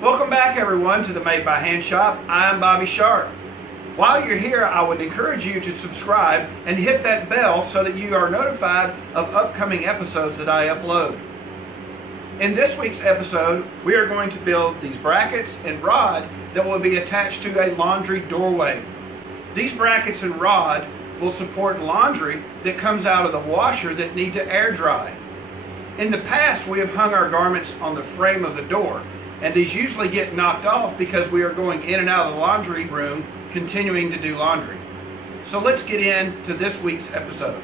Welcome back everyone to the Made by Hand Shop. I'm Bobby Sharp. While you're here, I would encourage you to subscribe and hit that bell so that you are notified of upcoming episodes that I upload. In this week's episode, we are going to build these brackets and rod that will be attached to a laundry doorway. These brackets and rod will support laundry that comes out of the washer that need to air dry. In the past, we have hung our garments on the frame of the door, and these usually get knocked off because we are going in and out of the laundry room continuing to do laundry. So let's get into this week's episode.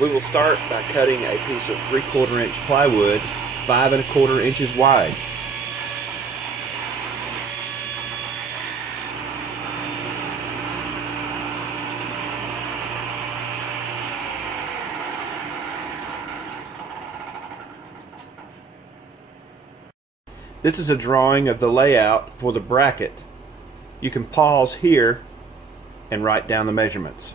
We will start by cutting a piece of 3/4 inch plywood 5 1/4 inches wide. This is a drawing of the layout for the bracket. You can pause here and write down the measurements.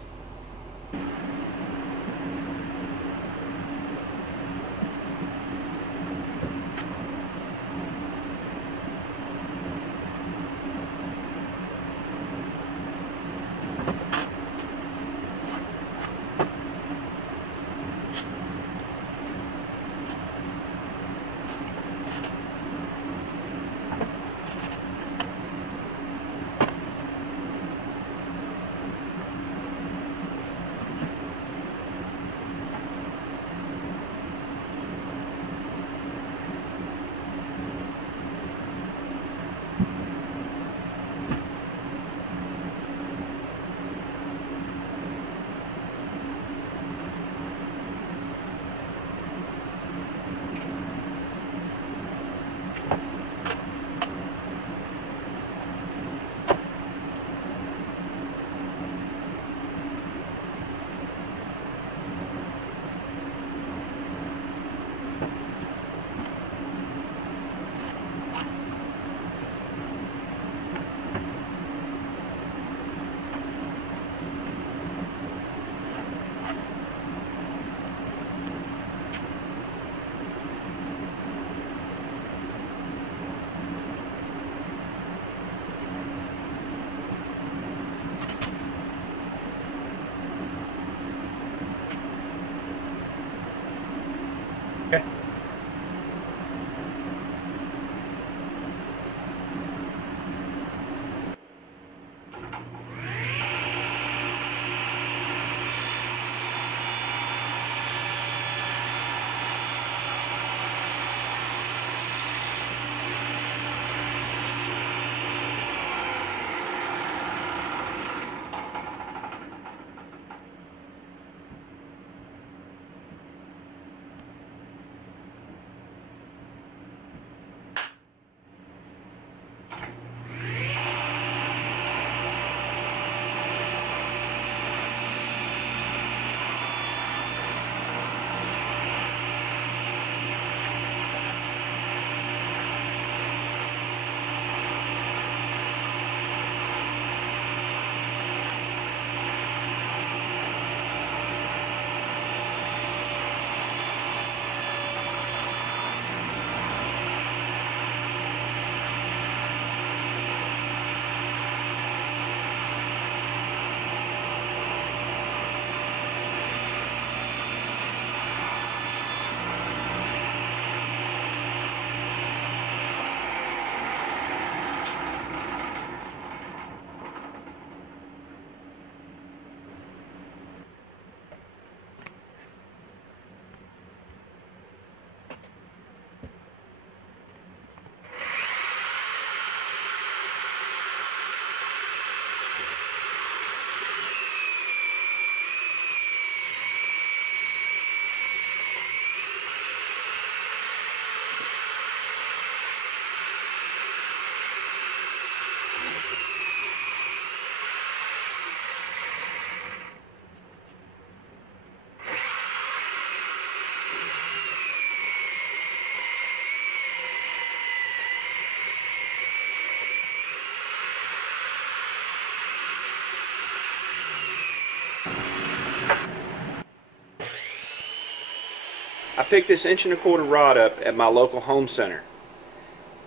picked this 1¼ inch rod up at my local home center.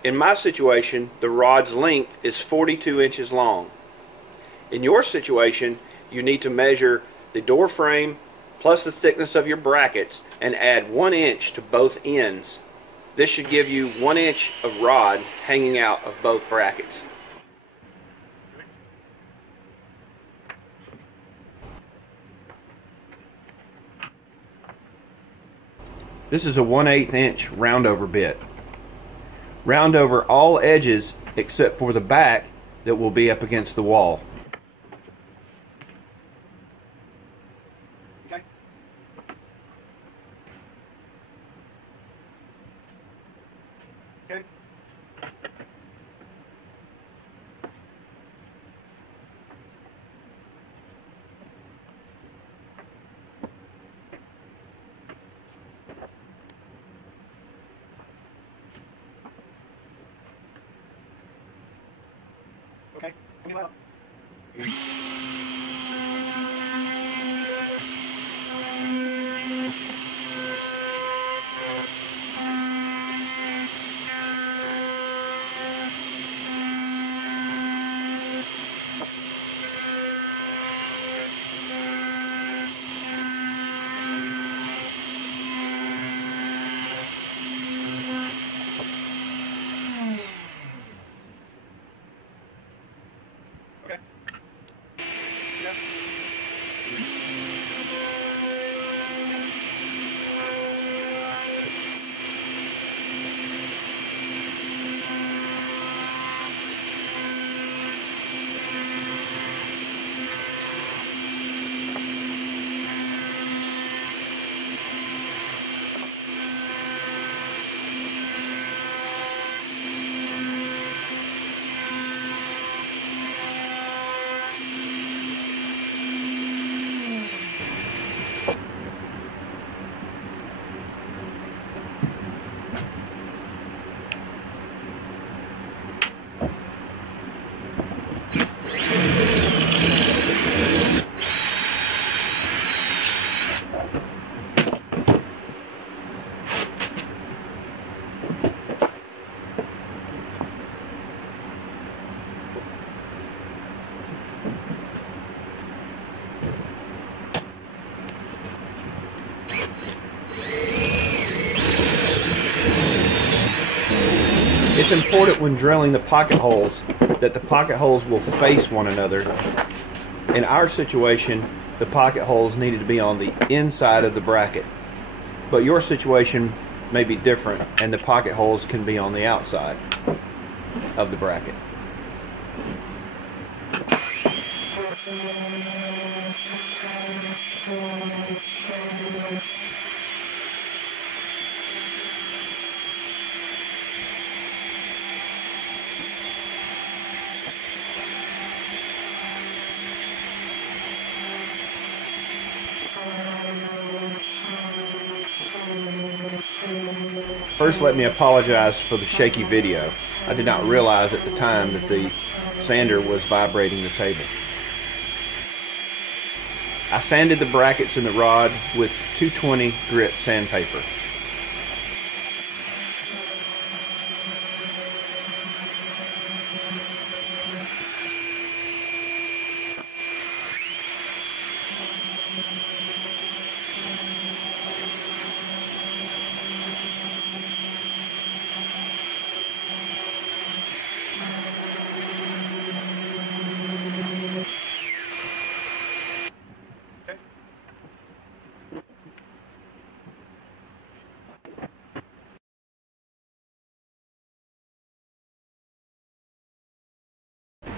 In my situation, the rod's length is 42 inches long. In your situation, you need to measure the door frame plus the thickness of your brackets and add 1 inch to both ends. This should give you 1 inch of rod hanging out of both brackets. This is a 1/8 inch roundover bit. Round over all edges except for the back that will be up against the wall. Okay. Okay. Okay, come on. Okay. Yeah. It's important when drilling the pocket holes that the pocket holes will face one another. In our situation, the pocket holes needed to be on the inside of the bracket, but your situation may be different and the pocket holes can be on the outside of the bracket. First, let me apologize for the shaky video. I did not realize at the time that the sander was vibrating the table. I sanded the brackets in the rod with 220 grit sandpaper.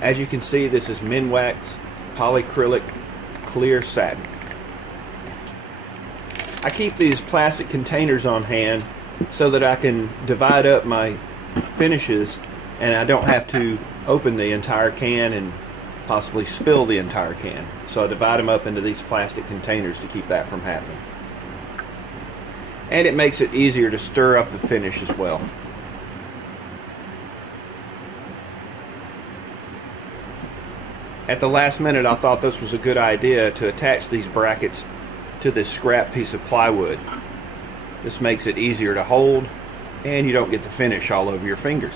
As you can see, this is Minwax polyacrylic clear satin. I keep these plastic containers on hand so that I can divide up my finishes and I don't have to open the entire can and possibly spill the entire can. So I divide them up into these plastic containers to keep that from happening. And it makes it easier to stir up the finish as well. At the last minute, I thought this was a good idea to attach these brackets to this scrap piece of plywood. This makes it easier to hold, and you don't get the finish all over your fingers.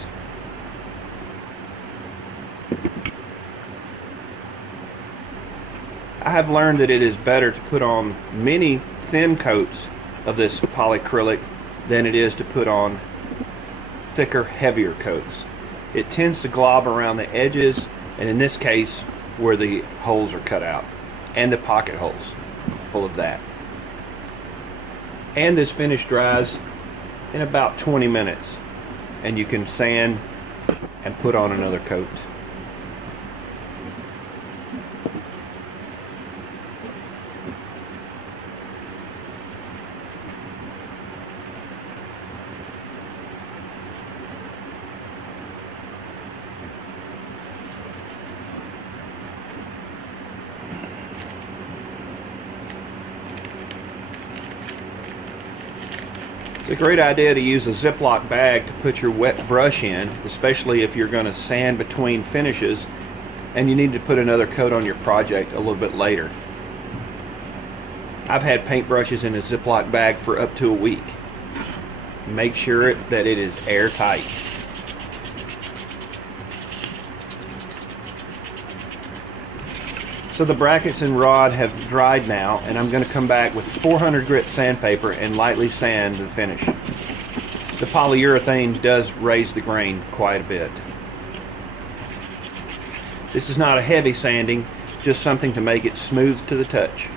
I have learned that it is better to put on many thin coats of this polyacrylic than it is to put on thicker, heavier coats. It tends to glob around the edges, and in this case where the holes are cut out, and the pocket holes full of that. And this finish dries in about 20 minutes, and you can sand and put on another coat. It's a great idea to use a Ziploc bag to put your wet brush in, especially if you're going to sand between finishes and you need to put another coat on your project a little bit later. I've had paintbrushes in a Ziploc bag for up to a week. Make sure that it is airtight. So the brackets and rod have dried now, and I'm going to come back with 400 grit sandpaper and lightly sand the finish. The polyurethane does raise the grain quite a bit. This is not a heavy sanding, just something to make it smooth to the touch.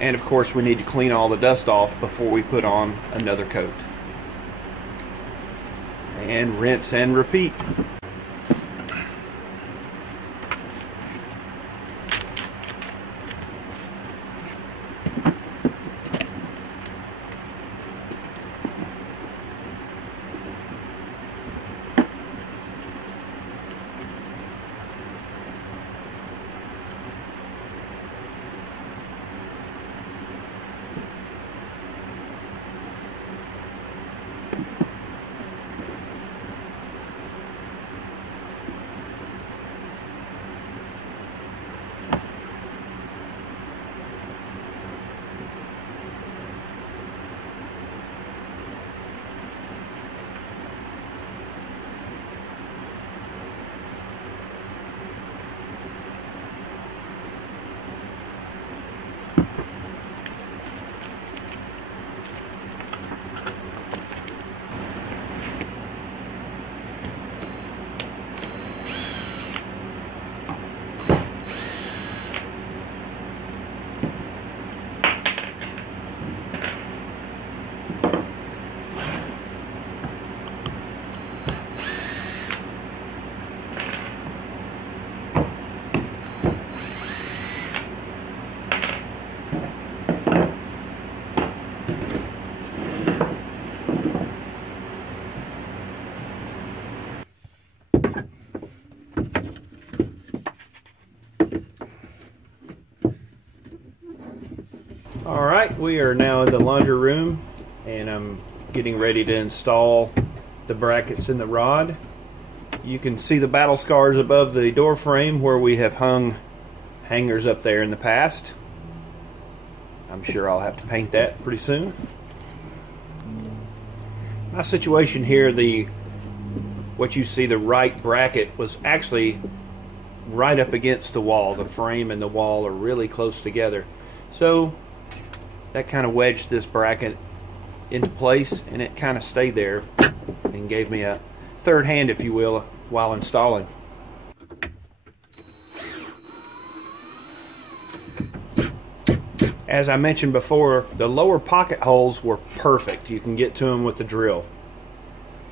And of course we need to clean all the dust off before we put on another coat. And rinse and repeat. Alright, we are now in the laundry room, and I'm getting ready to install the brackets in the rod. You can see the battle scars above the door frame where we have hung hangers up there in the past. I'm sure I'll have to paint that pretty soon. My situation here, what you see, the right bracket was actually right up against the wall. The frame and the wall are really close together. So that kind of wedged this bracket into place, and it kind of stayed there and gave me a third hand, if you will, while installing. As I mentioned before, the lower pocket holes were perfect. You can get to them with the drill.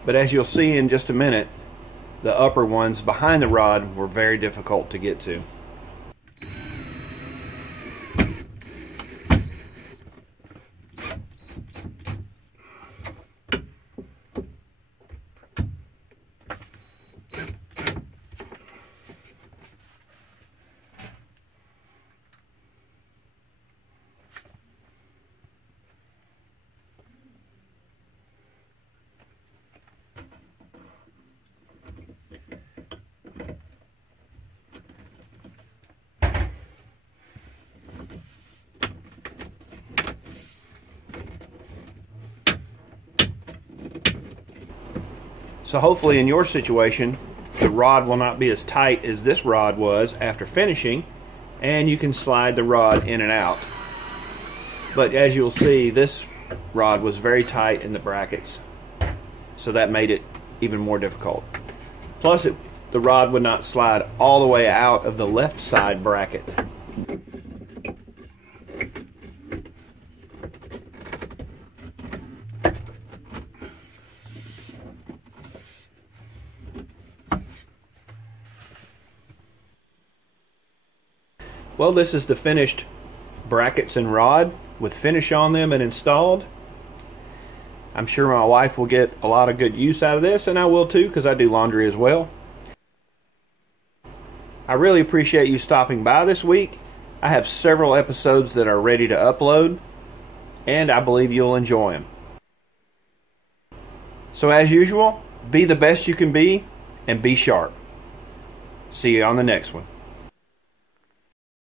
But as you'll see in just a minute, the upper ones behind the rod were very difficult to get to. So hopefully in your situation, the rod will not be as tight as this rod was after finishing, and you can slide the rod in and out. But as you'll see, this rod was very tight in the brackets, so that made it even more difficult. Plus, the rod would not slide all the way out of the left side bracket. Well, this is the finished brackets and rod with finish on them and installed. I'm sure my wife will get a lot of good use out of this, and I will too, because I do laundry as well. I really appreciate you stopping by this week. I have several episodes that are ready to upload, and I believe you'll enjoy them. So as usual, be the best you can be, and be sharp. See you on the next one.